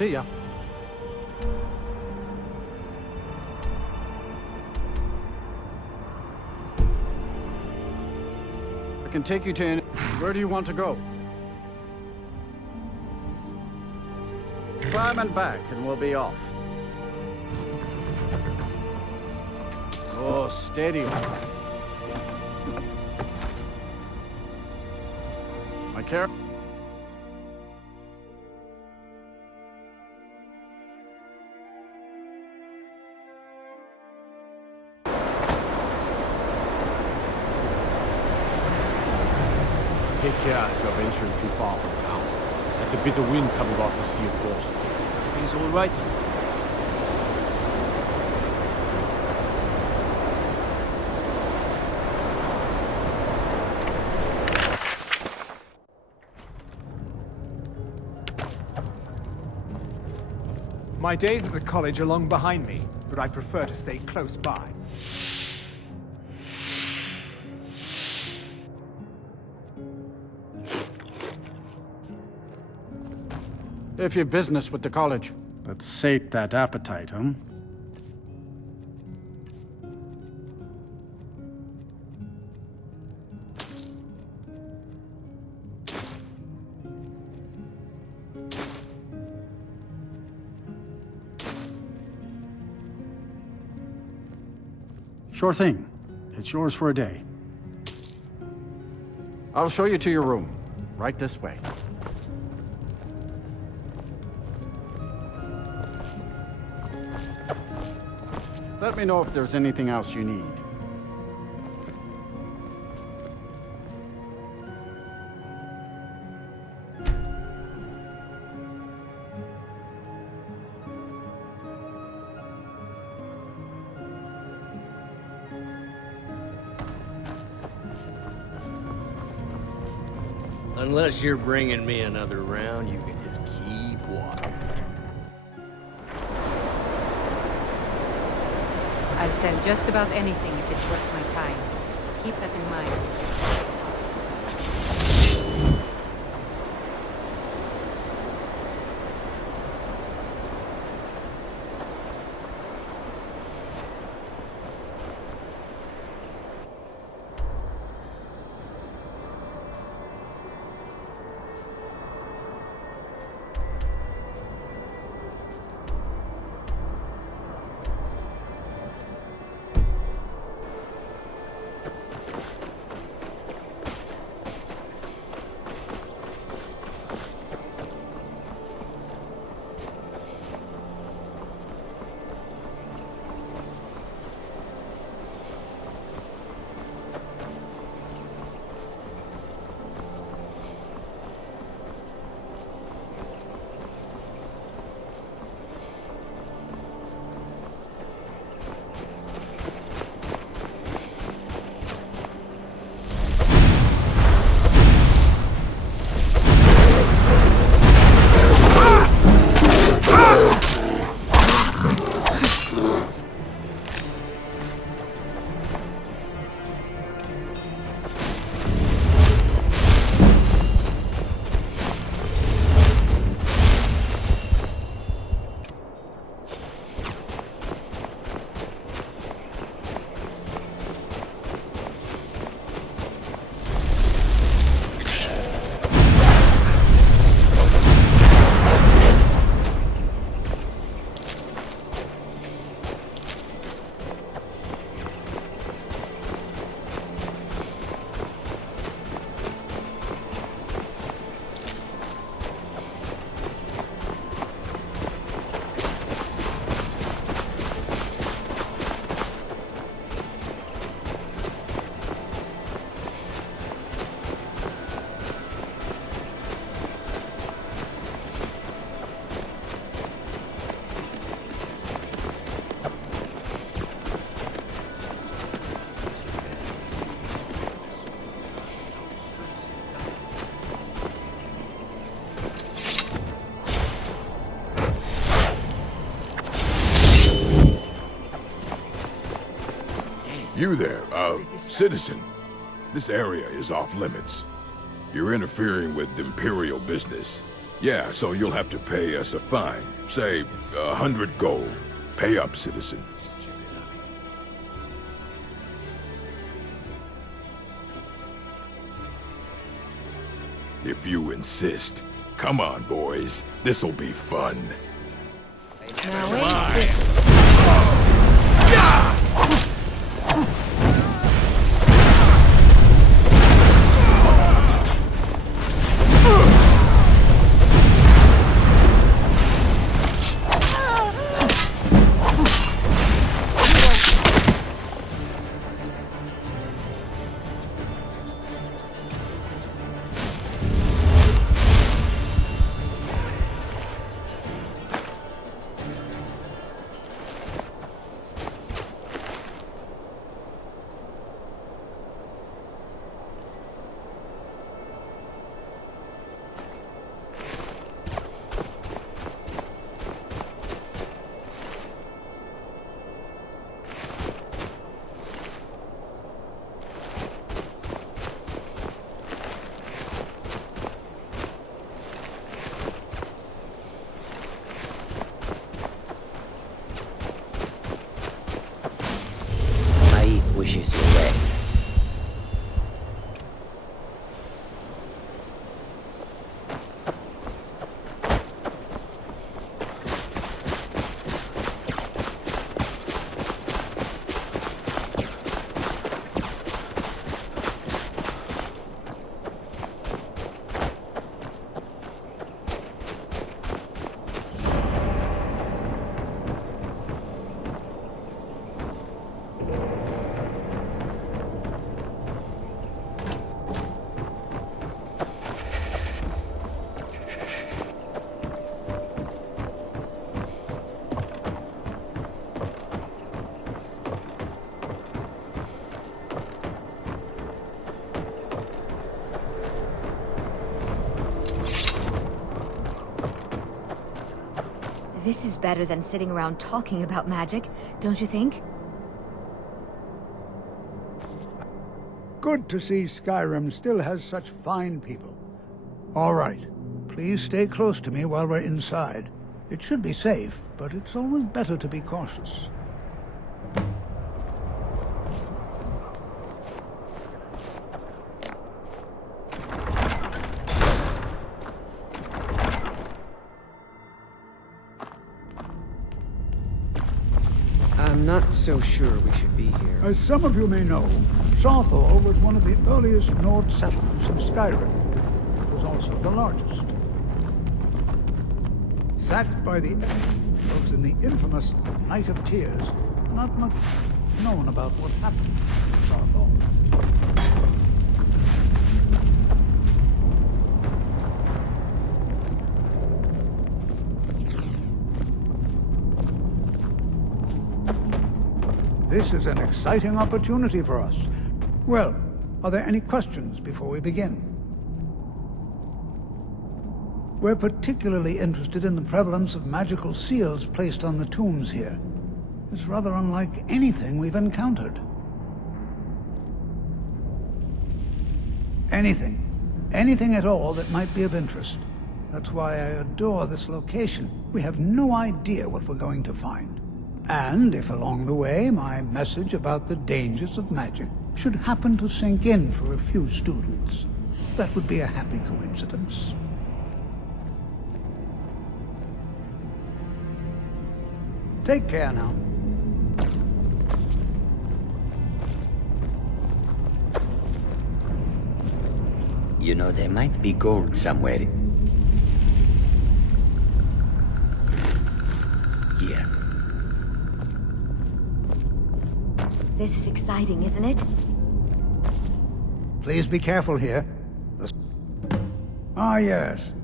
See ya. I can take you to any... Where do you want to go? Climb and back, and we'll be off. Oh, steady. My care. Take care if you're venturing too far from town. That's a bitter wind coming off the Sea of Ghosts. Everything's all right. My days at the college are long behind me, but I prefer to stay close by. If you've business with the college, let's sate that appetite, huh? Sure thing. It's yours for a day. I'll show you to your room. Right this way. Let me know if there's anything else you need. Unless you're bringing me another round, you can just keep walking. I'll sell just about anything if it's worth my time. Keep that in mind. You there, citizen. This area is off limits. You're interfering with Imperial business. Yeah, so you'll have to pay us a fine. Say, 100 gold. Pay up, citizen. If you insist. Come on, boys. This'll be fun. Now ain't this... Wishes you well. This is better than sitting around talking about magic, don't you think? Good to see Skyrim still has such fine people. All right. Please stay close to me while we're inside. It should be safe, but it's always better to be cautious. I'm not so sure we should be here. As some of you may know, Sawthor was one of the earliest Nord settlements of Skyrim. It was also the largest. Sacked by the elves in the infamous Night of Tears, not much known about what happened to Sawthor. This is an exciting opportunity for us. Well, are there any questions before we begin? We're particularly interested in the prevalence of magical seals placed on the tombs here. It's rather unlike anything we've encountered. Anything. Anything at all that might be of interest. That's why I adore this location. We have no idea what we're going to find. And if along the way my message about the dangers of magic should happen to sink in for a few students, that would be a happy coincidence. Take care now. You know, there might be gold somewhere. Here. This is exciting, isn't it? Please be careful here. Ah, yes.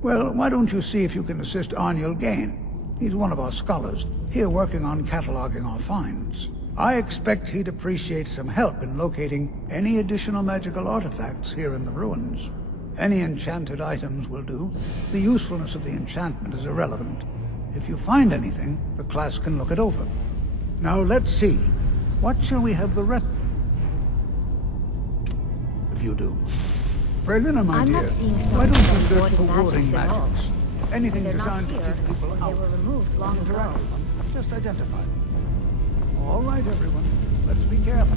Well, why don't you see if you can assist Arniel Gain? He's one of our scholars, here working on cataloging our finds. I expect he'd appreciate some help in locating any additional magical artifacts here in the ruins. Any enchanted items will do. The usefulness of the enchantment is irrelevant. If you find anything, the class can look it over. Now let's see. What shall we have the rest of you do? Frelina, my I'm dear, not seeing why signs don't you of search for warding warding magics at all. magics? Anything They're not designed to here. keep people They out. were removed long ago. Interact with them. Just identify them. All right, everyone. Let's be careful.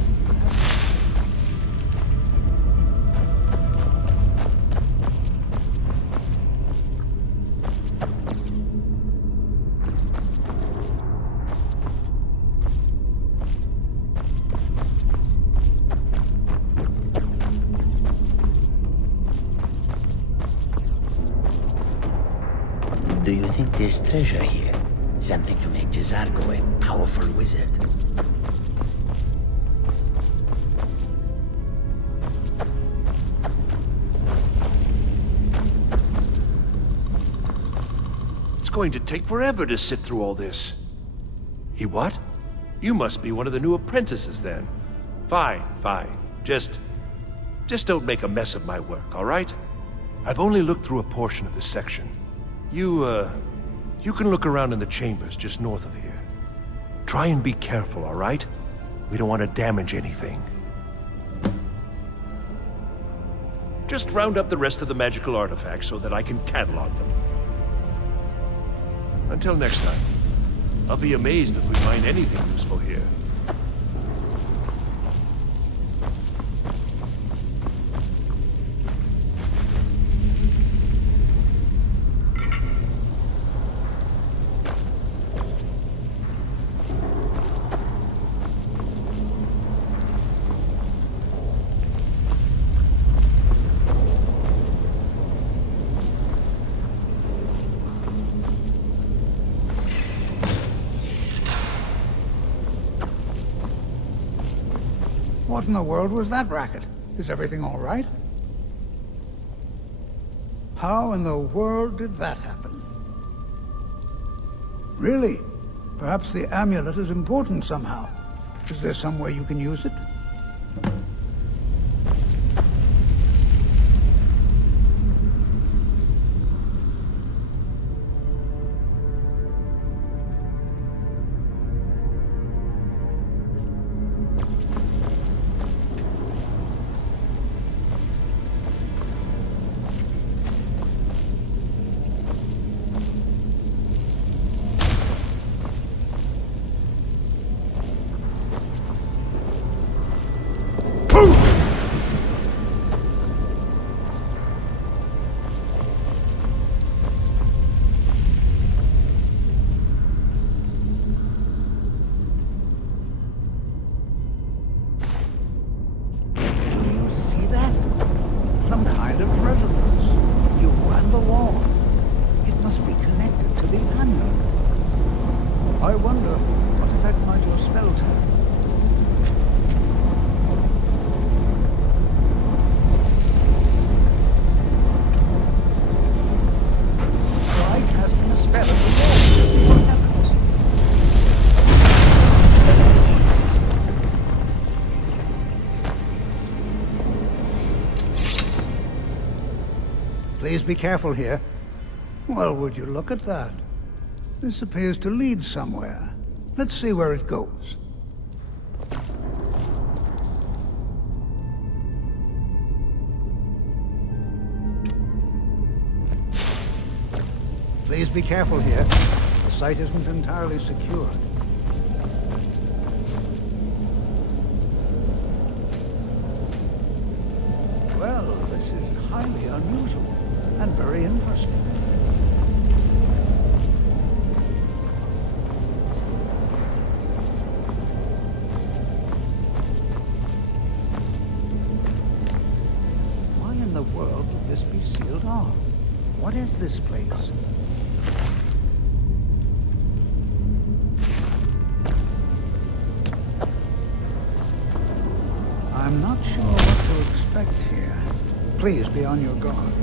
Do you think there's treasure here? Something to make Jazargo a powerful wizard? It's going to take forever to sift through all this. He what? You must be one of the new apprentices then. Fine, fine. Just don't make a mess of my work, all right? I've only looked through a portion of this section. You can look around in the chambers just north of here. Try and be careful, all right? We don't want to damage anything. Just round up the rest of the magical artifacts so that I can catalog them. Until next time, I'll be amazed if we find anything useful here. What in the world was that racket? Is everything all right? How in the world did that happen? Really? Perhaps the amulet is important somehow. Is there some way you can use it? I wonder what effect might your spells have. Try casting a spell at the wall to see what happens. Please be careful here. Well, would you look at that? This appears to lead somewhere. Let's see where it goes. Please be careful here. The site isn't entirely secure. Well, this is highly unusual and very interesting. Why in the world would this be sealed off? What is this place? I'm not sure what to expect here. Please be on your guard.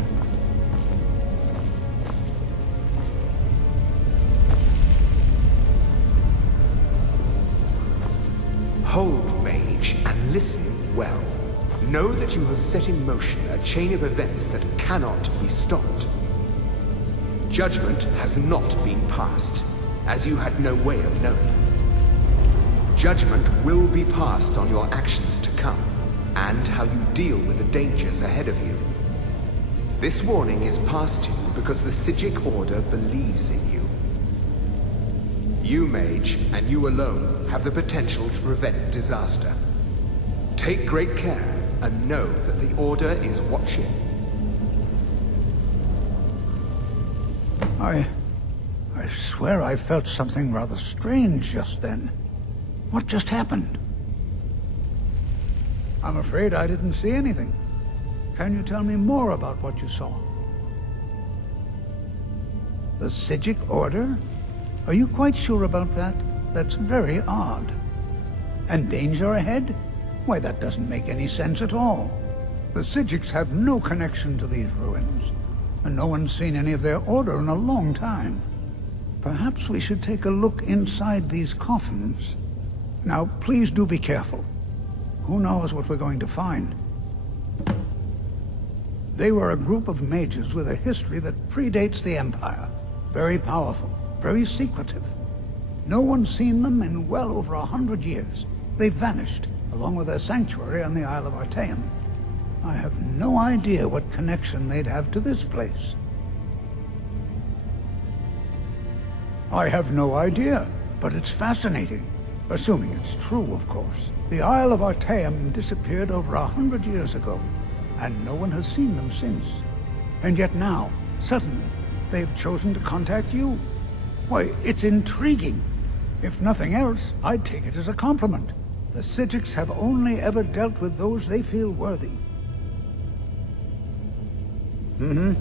Hold, mage, and listen well. Know that you have set in motion a chain of events that cannot be stopped. Judgment has not been passed, as you had no way of knowing. Judgment will be passed on your actions to come, and how you deal with the dangers ahead of you. This warning is passed to you because the Psijic Order believes in you. You, mage, and you alone, have the potential to prevent disaster. Take great care, and know that the Order is watching. I swear I felt something rather strange just then. What just happened? I'm afraid I didn't see anything. Can you tell me more about what you saw? The Psijic Order? Are you quite sure about that? That's very odd. And danger ahead? Why, that doesn't make any sense at all. The Psijics have no connection to these ruins, and no one's seen any of their order in a long time. Perhaps we should take a look inside these coffins. Now, please do be careful. Who knows what we're going to find? They were a group of mages with a history that predates the Empire. Very powerful, very secretive. No one's seen them in well over 100 years. They vanished, along with their sanctuary on the Isle of Artaeum. I have no idea what connection they'd have to this place. I have no idea, but it's fascinating. Assuming it's true, of course. The Isle of Artaeum disappeared over 100 years ago, and no one has seen them since. And yet now, suddenly, they've chosen to contact you. Why, it's intriguing. If nothing else, I'd take it as a compliment. The Psijics have only ever dealt with those they feel worthy. Mm-hmm.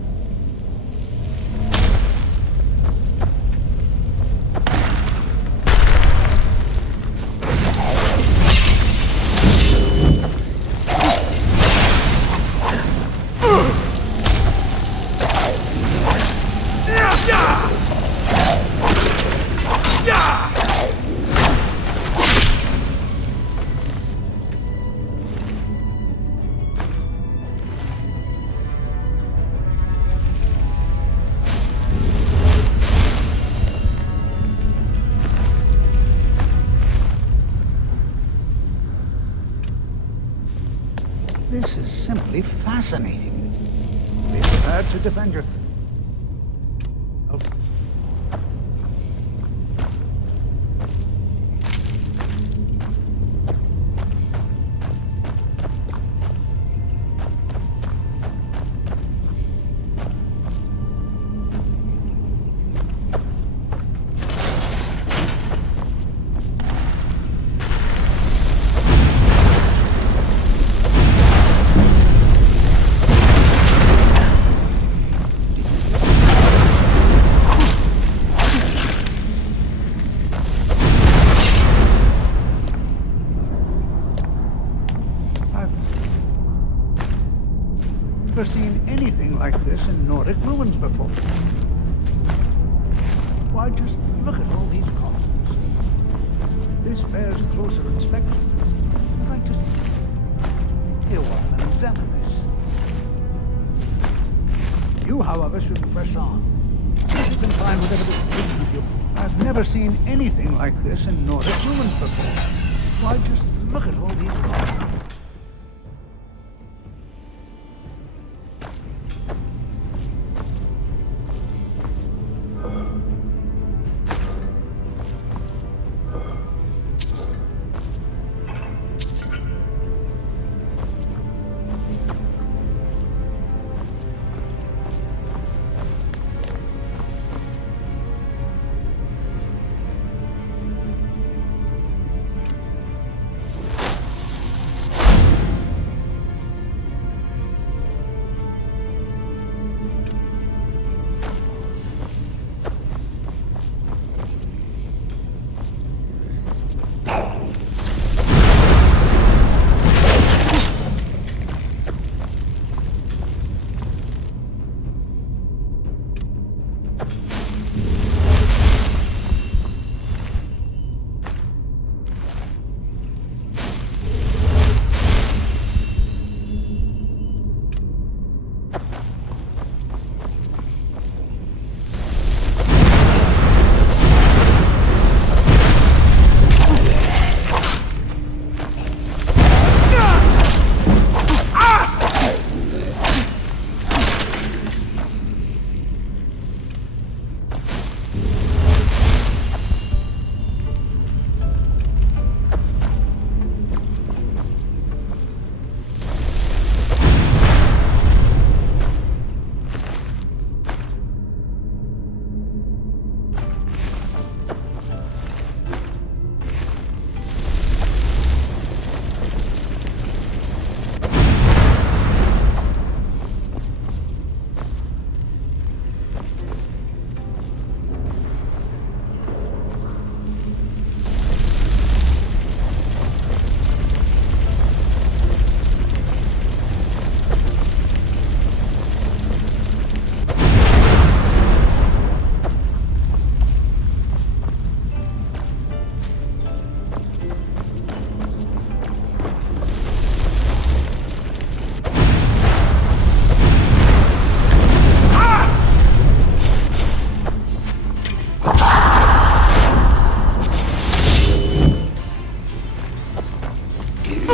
This is simply fascinating. Be prepared to defend your... Oh. Never seen anything like this in Nordic ruins before. Why, just look at all these coffins. This bears closer inspection. I'd like to stay a while and examine this. You, however, should press on. If you can find whatever this vision of you. I've never seen anything like this in Nordic ruins before. Why, just look at all these coffins.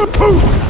Bulletproof!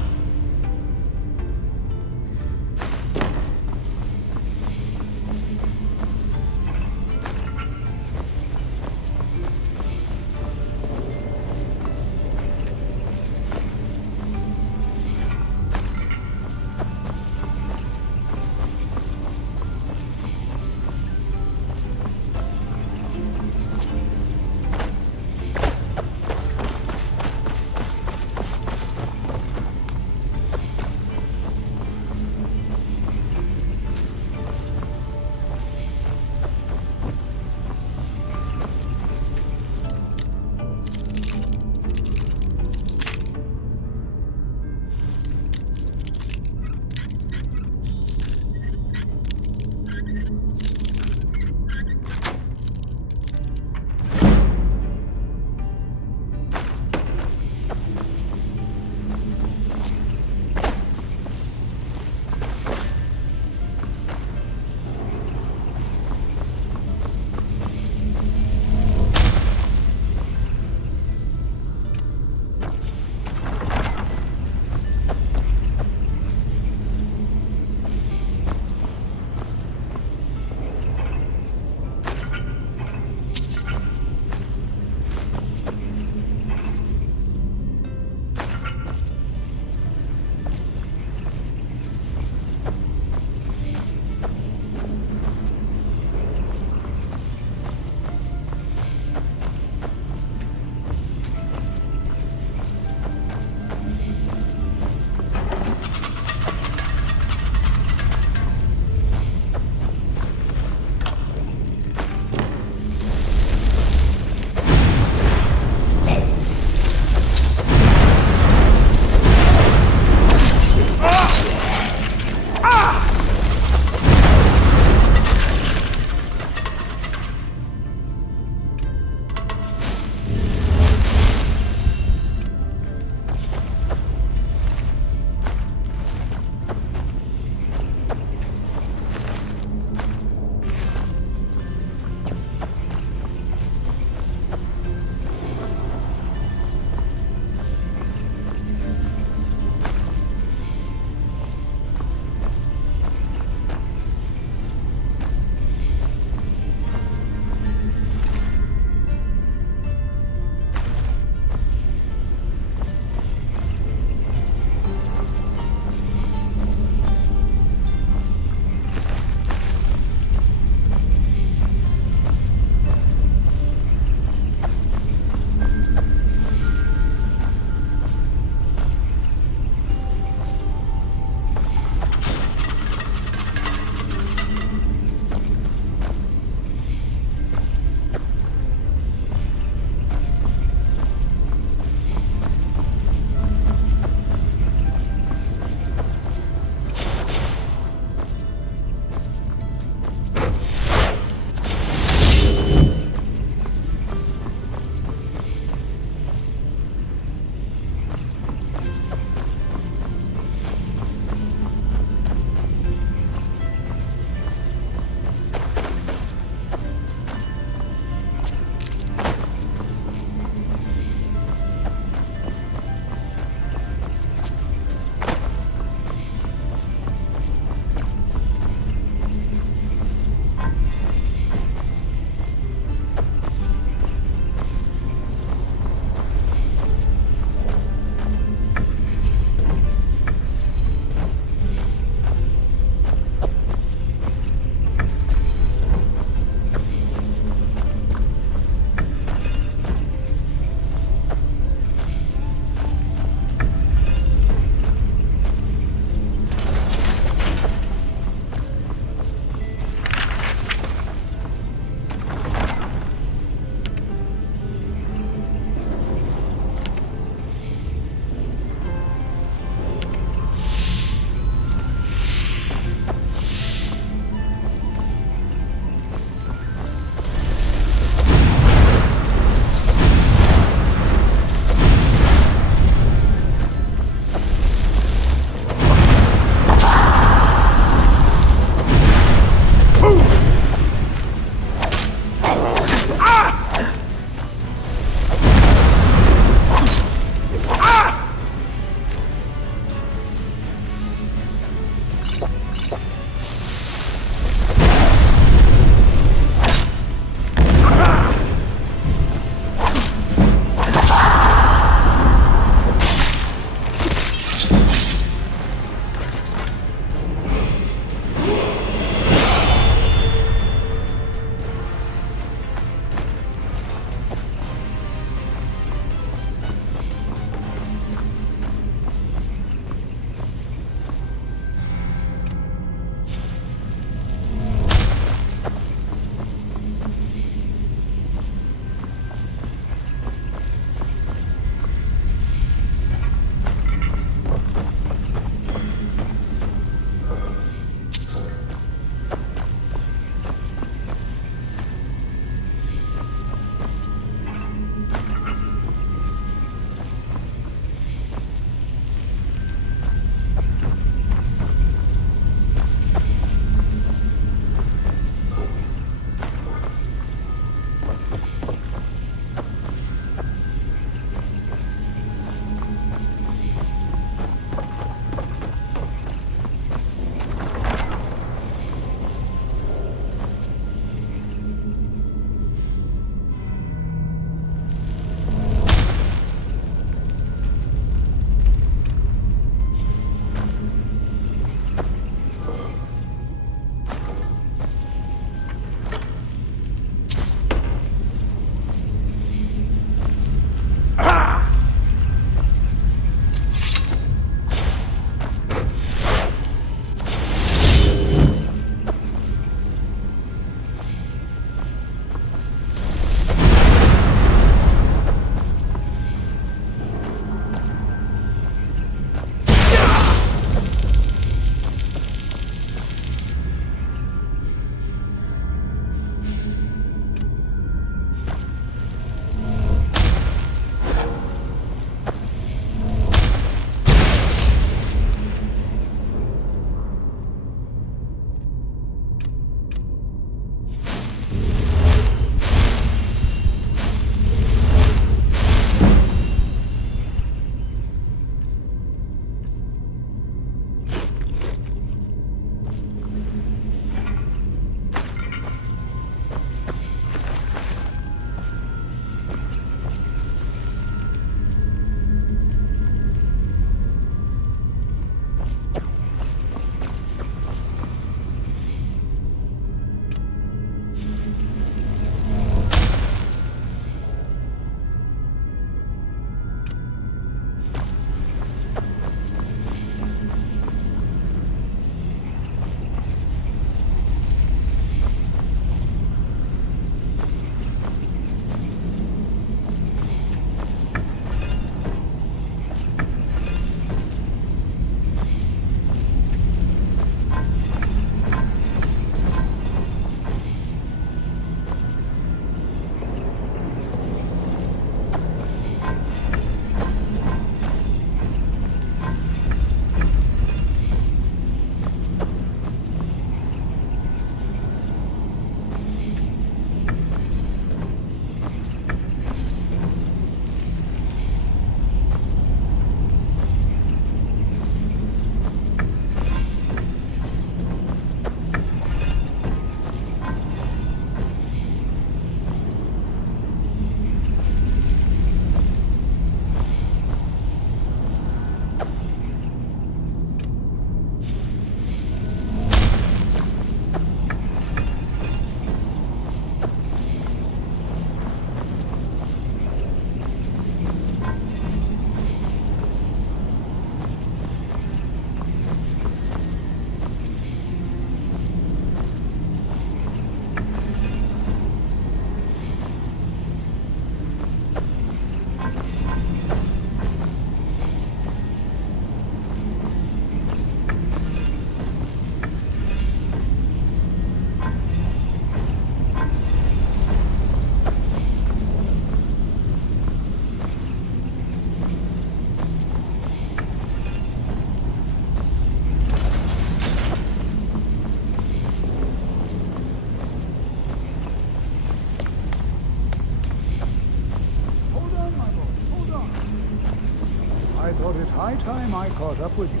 High time I caught up with you.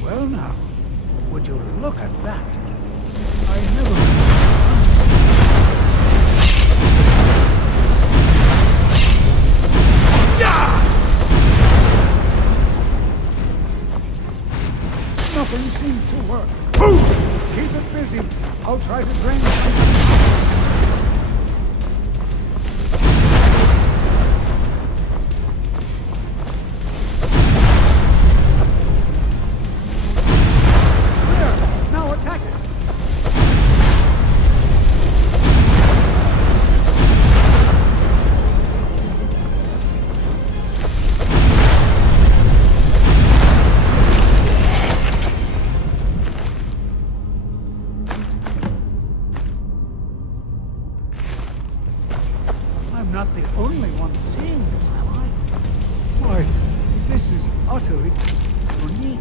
Well now, would you look at that? I Nothing seems to work. Poof! Keep it busy. I'll try to drain Now attack it! I'm not the only one seeing this, am I? Why, this is utterly unique.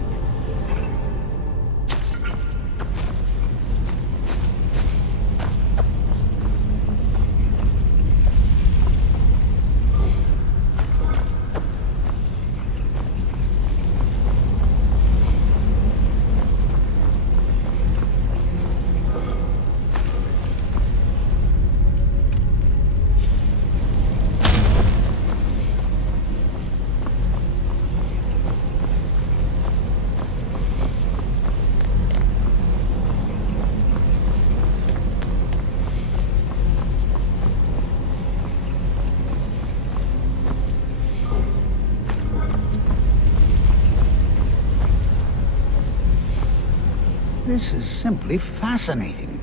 This is simply fascinating.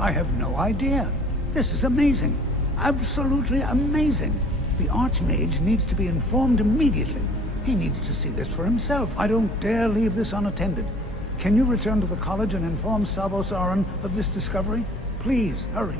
I have no idea. This is amazing. Absolutely amazing. The Archmage needs to be informed immediately. He needs to see this for himself. I don't dare leave this unattended. Can you return to the college and inform Savos Aran of this discovery? Please, hurry.